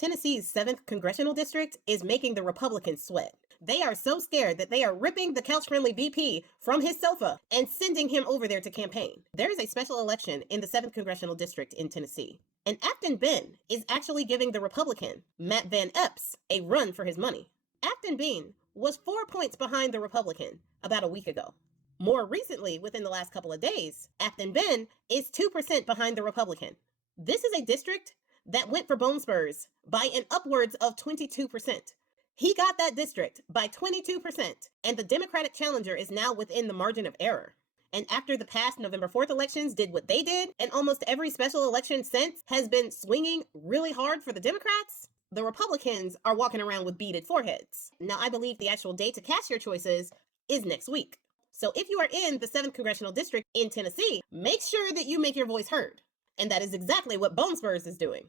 Tennessee's 7th congressional district is making the Republicans sweat. They are so scared that they are ripping the couch-friendly VP from his sofa and sending him over there to campaign. There is a special election in the 7th congressional district in Tennessee. And Acton Benn is actually giving the Republican, Matt Van Epps, a run for his money. Acton Benn was 4 points behind the Republican about a week ago. More recently, within the last couple of days, Acton Benn is 2% behind the Republican. This is a district that went for Bone Spurs by an upwards of 22%. He got that district by 22%, and the Democratic challenger is now within the margin of error. And after the past November 4th elections did what they did, and almost every special election since has been swinging really hard for the Democrats, the Republicans are walking around with beaded foreheads. Now, I believe the actual day to cast your choices is next week. So if you are in the 7th congressional district in Tennessee, make sure that you make your voice heard. And that is exactly what Bone Spurs is doing,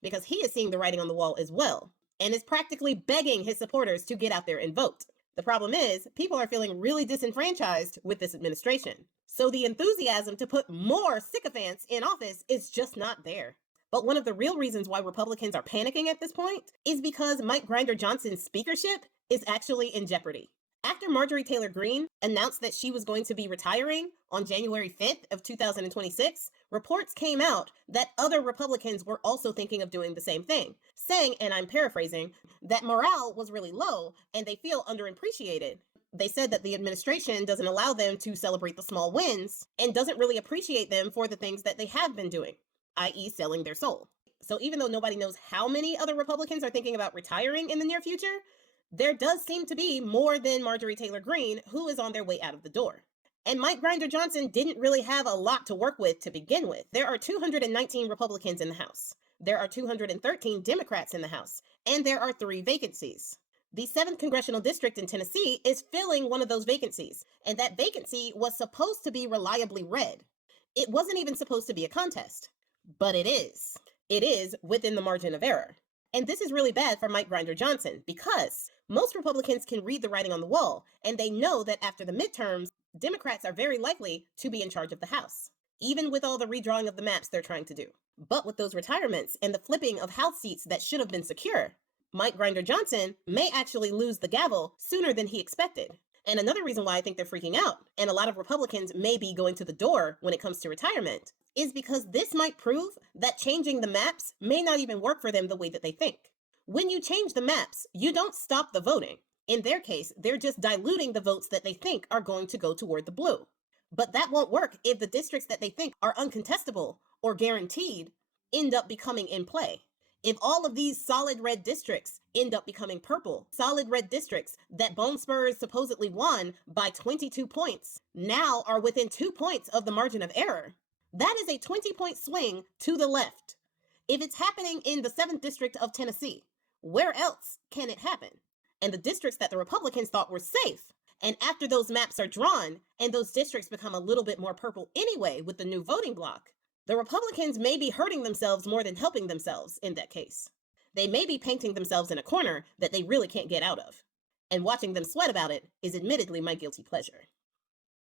because he is seeing the writing on the wall as well, and is practically begging his supporters to get out there and vote. The problem is, people are feeling really disenfranchised with this administration. So the enthusiasm to put more sycophants in office is just not there. But one of the real reasons why Republicans are panicking at this point is because Mike Grinder Johnson's speakership is actually in jeopardy. After Marjorie Taylor Greene announced that she was going to be retiring on January 5th of 2026, reports came out that other Republicans were also thinking of doing the same thing, saying, and I'm paraphrasing, that morale was really low and they feel underappreciated. They said that the administration doesn't allow them to celebrate the small wins and doesn't really appreciate them for the things that they have been doing, i.e. selling their soul. So even though nobody knows how many other Republicans are thinking about retiring in the near future, there does seem to be more than Marjorie Taylor Greene who is on their way out of the door. And Mike Grinder Johnson didn't really have a lot to work with to begin with. There are 219 Republicans in the House. There are 213 Democrats in the House. And there are 3 vacancies. The 7th congressional district in Tennessee is filling one of those vacancies. And that vacancy was supposed to be reliably red. It wasn't even supposed to be a contest. But it is. It is within the margin of error. And this is really bad for Mike Grinder Johnson because most Republicans can read the writing on the wall, and they know that after the midterms, Democrats are very likely to be in charge of the House, even with all the redrawing of the maps they're trying to do. But with those retirements and the flipping of House seats that should have been secure, Mike Grinder Johnson may actually lose the gavel sooner than he expected. And another reason why I think they're freaking out, and a lot of Republicans may be going to the door when it comes to retirement, is because this might prove that changing the maps may not even work for them the way that they think. When you change the maps, you don't stop the voting. In their case, they're just diluting the votes that they think are going to go toward the blue. But that won't work if the districts that they think are uncontestable or guaranteed end up becoming in play. If all of these solid red districts end up becoming purple, solid red districts that Bone Spurs supposedly won by 22 points now are within 2 points of the margin of error, that is a 20-point swing to the left. If it's happening in the 7th district of Tennessee, where else can it happen? And the districts that the Republicans thought were safe, and after those maps are drawn and those districts become a little bit more purple anyway with the new voting block, the Republicans may be hurting themselves more than helping themselves in that case. They may be painting themselves in a corner that they really can't get out of. And watching them sweat about it is admittedly my guilty pleasure.